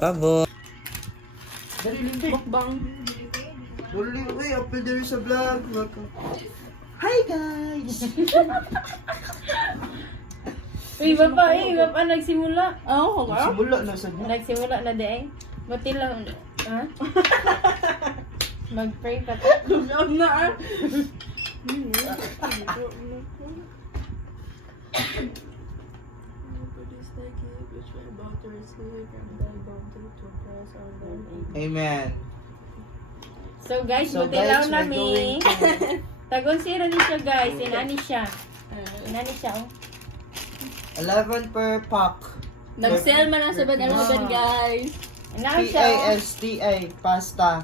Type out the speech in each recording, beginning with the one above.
Pabo. Dali, Lindy. Mukbang. Dali, uy, upload na rin sa vlog. Hi, guys! Uy, baba nagsimula. Oo, ka? Simula na sa Nagsimula na de. Buti lang. Ha? Mag-pray pa to. Lugaw na ah. Amen. So guys, So, buti guys, lang we're nami. going to- Tagon sira ni siya guys. Inani siya. Inani siya oh. 11 per pack. Nag-sell man ang 7-Eleven, guys. Inani siya oh. P-A-S-T-A, pasta.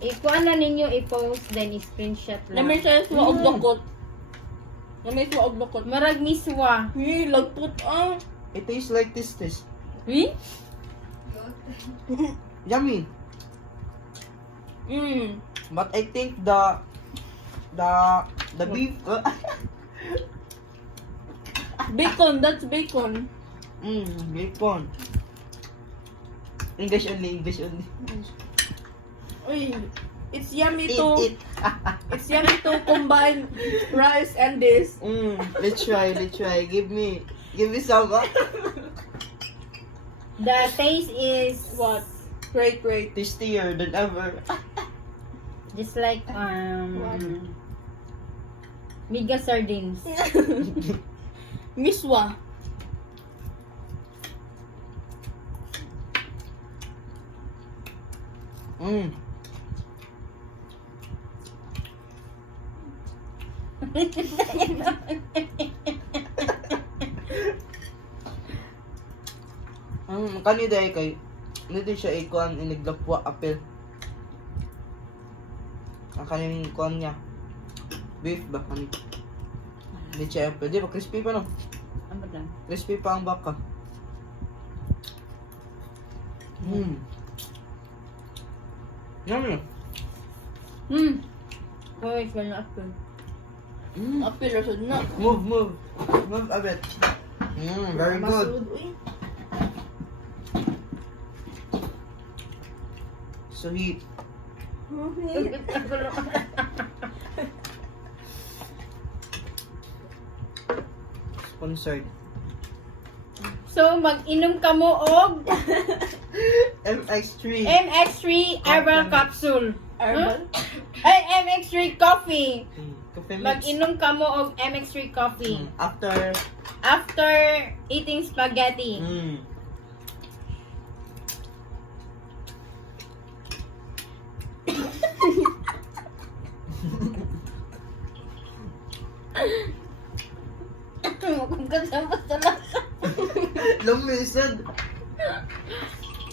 Ikuan na ninyo i-post then i-screenshot lang. Lamay siya sa og lokot. Lamay sa og lokot. Marag miswa. Hey, lagput ah. It tastes like this. Wi? Yummy. But I think the beef, Bacon, that's bacon. bacon. English only. Uy, it's yummy Eat, to eat. it's yummy to combine rice and this. Let's try. Give me some. The taste is What? Great. Tastier than ever. just like mega sardines. Miswa. Kani dahil kay hindi siya ikuan iniglapwa apel. Ang kaning kuan niya. Beef ba kani? Hindi siya apel. Di ba crispy pa no? Ano lang? Crispy pa ang baka. Yummy. Hoy, wala ako. Apil rasod na. Move a bit. Very good. Masud, uy. Sweet. Sponsored. So, mag-inom ka mo og MX3. MX3 Herbal Capsule. Herbal? Ay, MX3 Coffee. Coffee mix. Mag-inom ka mo og MX3 Coffee. After Eating spaghetti. Kung kasama sa lasa. Lumisad.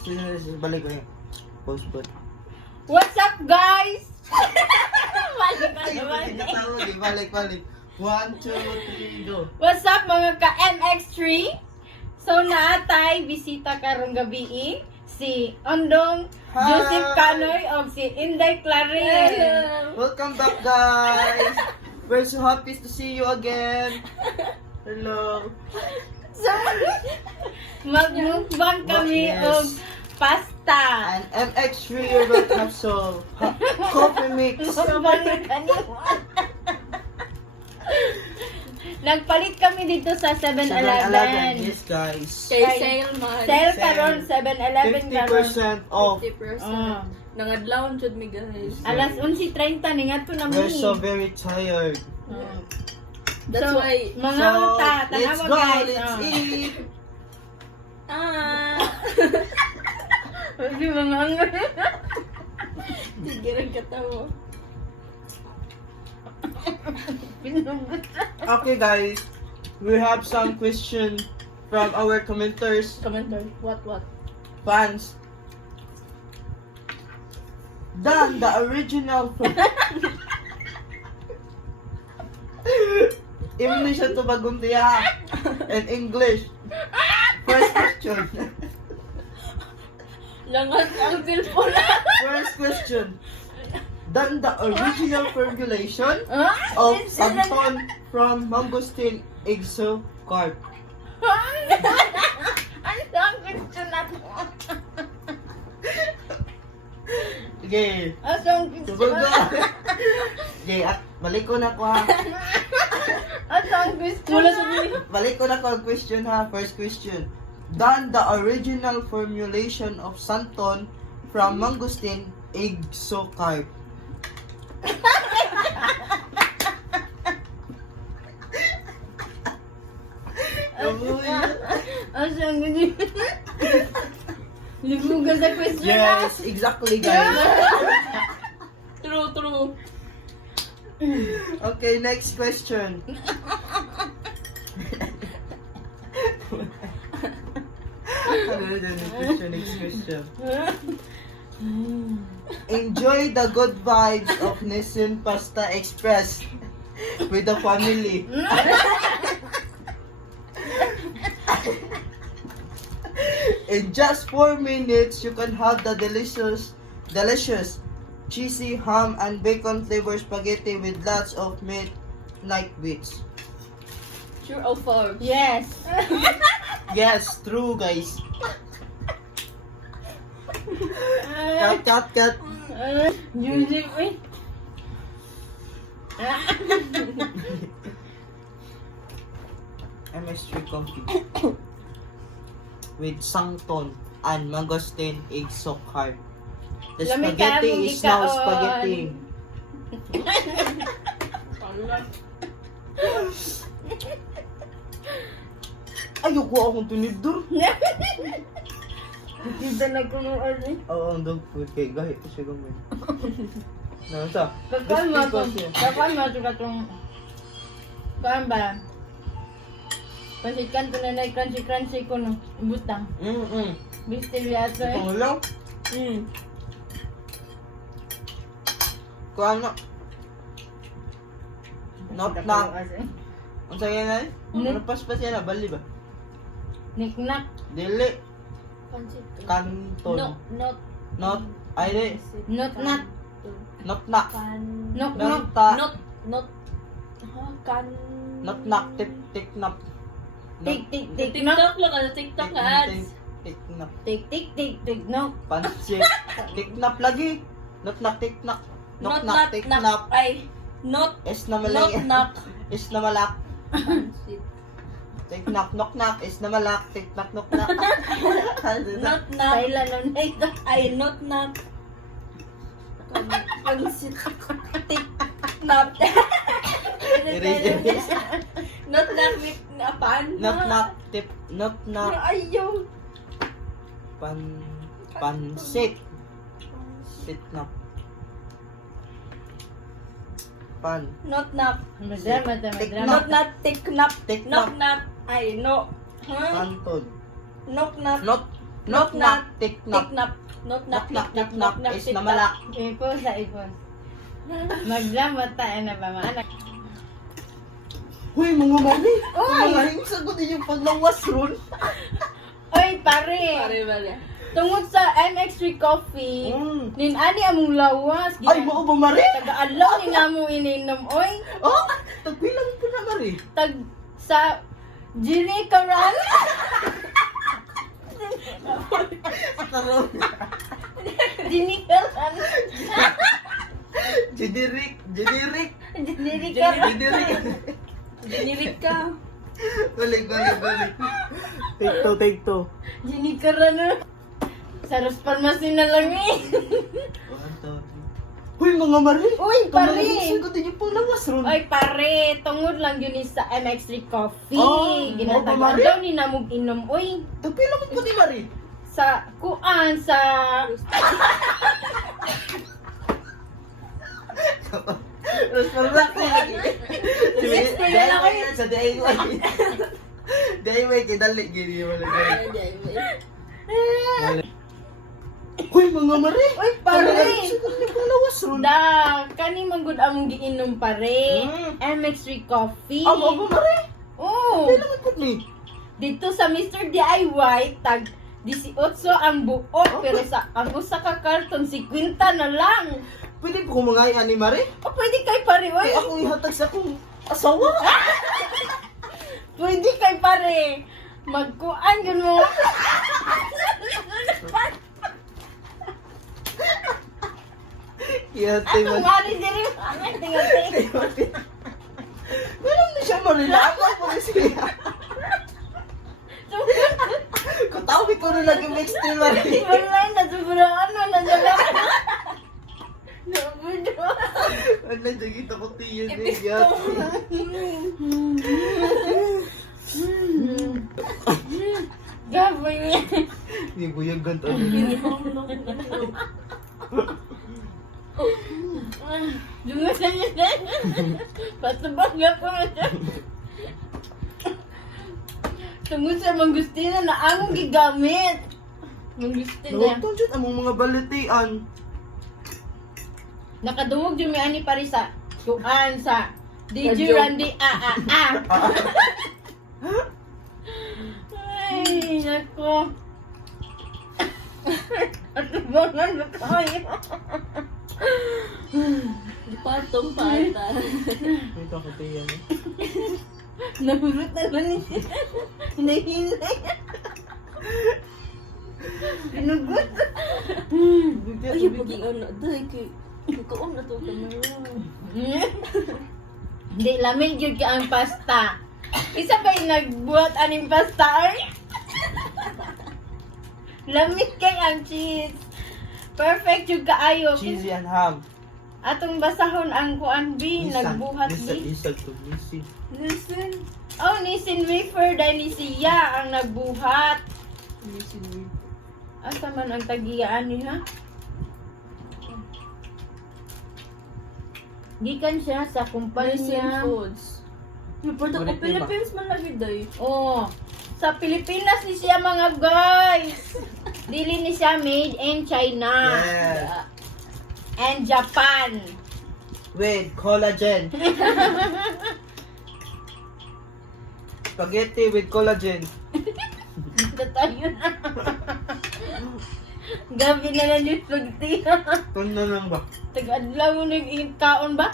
Sige, balik ko yun. Post po. What's up, guys? Balik ka Ay, naman eh. tinatawag eh. Balik. 1, 2, 3, go. What's up mga ka-MX3? So naatay bisita karong gabi si Ondong Hi! Joseph Canoy o si Inday Clarin. Welcome back, guys. We're so happy to see you again. Hello. So magmukbang kami Yes. og pasta. And MX3 Herbal Capsule. Coffee mix. Mukbang kaniwa. Nagpalit kami dito sa 7-Eleven. Yes, guys. Kay sale man. Sale karon 7-Eleven karon. 50% off. 50%. Nangadlawon jud mi guys. Alas 11:30 ningadto na We're mi. so very tired. That's So, why mga So, uta, let's tanawa go. guys. Let's eat. Hindi mga angay. sige rin katawa. Okay, guys. We have some question from our commenters, Commenter. What? fans. Dan, the original. English at bagong tiya. In English. First question. Langat ang cellphone. First question. Dan, the original formulation Ah? of Santon from Mangosteen Exo Carp. Ang dami question ako. Sige. Asang Subog question? ka. Sige, balik ko na ko ha. Asang question? Wala sabihin. Balik ko na ko ang question ha. First question. Done the original formulation of santon from mangosteen exocarp. Asang question? Libugan sa question na. Yes, exactly guys. True. Okay, next question. Ano na next question. Enjoy the good vibes of Nissin Pasta Express with the family. In just 4 minutes, you can have the delicious cheesy ham and bacon flavored spaghetti with lots of meat like bits. Sure or false? Yes. Yes, true guys. Cut. Music, eh. MS3 coffee with sangton and mangosteen exocarp. The Lamig ka, spaghetti hindi is ka now on. spaghetti. Ayoko akong tinidor. Kita na ko ng ano. Oo, ang dog food kay gahit ko siya gamay. Nasa? Kakaan mo ito katong... Kaan ba? Pansikan ko na na crunchy ko no. Butang. Bistil yato eh. Ito lang. Kung ano? Not na. Ang saya na eh? Ano paspas yan na? Bali ba? Niknak. Dili. Pansit. Kanton. Not. Not. Ay di. Not. Not na. Nok. Not ta. Not. Kan. Not nak. Tik nap. Tik. TikTok lang. Ano TikTok na ads? Tik nap. Tik. Nok. Pansit. Tik nap lagi. Not nak. Tik nak. Nok nak. Tik nap. Ay. Not. Es na malay. Knock. Es na malak. Pansit. Tik nak. Nok nak. Es na malak. Tik nak. Nok nak. Not. Kailan nun TikTok. Ay, not. Pansit. Tik. Nap. Erase. Not. Pan. Not nak. Tip. Not nak. Ayaw. Pansit. Sit nap. Pan. Not. Madrama. Not. Tik. Nap. Tik Not. nap. Ay, no. Pantod. Not. Not nak. Tik nap. Not. Nok nak. Tik nap. Es na malak. Ipos. Madrama tayo na ba maanak? Huy, mga mami! Uy! Mga hing sagot yung paglawas ron. Oy, pare! Pare. Tungod sa MX3 Coffee, Mm. ani among lawas. Ay, mo ba, Mari? Taga-alaw ni namo ininom, oy. Oh, tagbilang po na, Mari. Tag sa Jiri Karan. Karon. Jiri Karan. Jedirik. Jiri Karan. Dinirig ka. Balik. Take two. Jiri Karan. Sa Pharmacy na lang eh. Huy, mga Mari! Uy, pare! Sagutin yung panglawas ron. Oy, pare, tungod lang yun sa MX3 Coffee. Oh, Ginatagal Mari? daw ni namog inom, oy. Tagbilang po ni Mari. Sa kuan, sa... Responsa ko lagi. Sa DIY. DIY, kidali. Gini, wala Huy, mga Mari! Uy, pare! Sagutin yung panglawas ron. Da, kani manggod among giinom pare. Mm. MX3 Coffee. Amo, Mari! Oo. Kailangan po ni. Dito sa Mr. DIY, tag 18 ang buot, pero sa ang usa ka karton 50 na lang. Pwede po kumangay ani Mari? O pwede kay pare, oy. Ay, akong ihatag sa akong asawa. Pwede kay pare. Magkuan yun mo. Yate Ano man. nga rin diri? Ano tingnan? Meron na siya marilama po siya. Katawi ko na naging extreme rin. Wala na sobrang ano na dala. Nabudo. Ano nakita ko tiyan eh. Yate. Gabay niya. Hindi buyag ganto. Lumasan niya din. Patubag nga po na siya. Tungod sa Mangustina na among gigamit. Mangustina. Nawagtong dyan among mga balitian. Nakadungog yung may ani pari sa kuan sa DJ Radyo. Randy Ay, nako. At bangan ba tayo? Patong pata. Ito ako tiyan eh. Nahurot na lang niya. Hinahinay. Pinugot. Ay, paging ano, dahil kay... Ikaw na to ka na. Hindi, lamig yun ka ang pasta. Isa ba yung nagbuhat aning pasta? Ay? Lamig kay ang cheese. Perfect yung kaayo. Cheesy and ham. Atong basahon ang kuan B, nagbuhat B. Isa to Nisin. Listen. Oh, Nisin wafer dahil ni siya ang nagbuhat. Asa man ang tagiyaan niya? Gikan siya sa kumpanya. Foods. Yung product ko, Maritima. Philippines man lagi day. Oh, sa Pilipinas ni siya mga guys. Dili ni siya made in China Yeah. and Japan. With collagen. Spaghetti with collagen. Ito tayo na. Gabi na lang yung spaghetti. Ito na lang ba? Tagadlaw mo nag-kaon ba?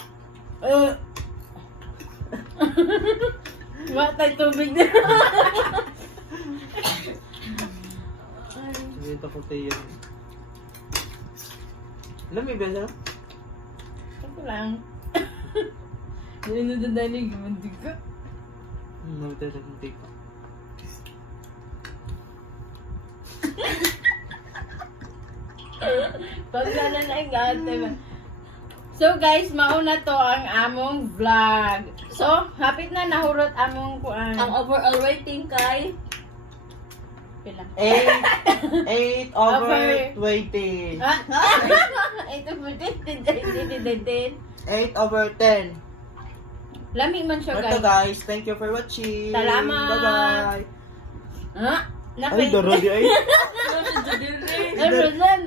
Matay tubig na. Dito ko tiyan. Lamig ba siya? Ako lang. Hindi na dadalig. Mandig ka. Namitay sa kunti pa. Pag na na gante ba? So guys, mauna to ang among vlog. So, hapit na nahurot among kuan. Ang overall rating kay... Pila. 8 over 20. Ah? Ito po din. 8 over 10. Lami man siya Ito guys. guys, thank you for watching. Salamat. Bye-bye. Ha? Ay, darodi ay.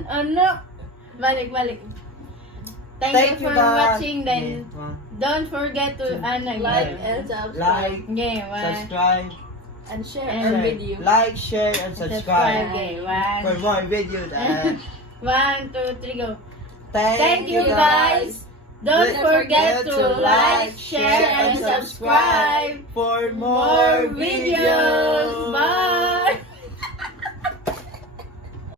Ano? Balik. Thank you for guys. watching then. Yeah, Don't forget to Like and subscribe. like, Okay, one. subscribe, And share And our video. like, share, and subscribe Okay, for one. more videos. And 1, 2, 3, go. thank you guys. Don't forget to like, share, and subscribe for more videos. Bye.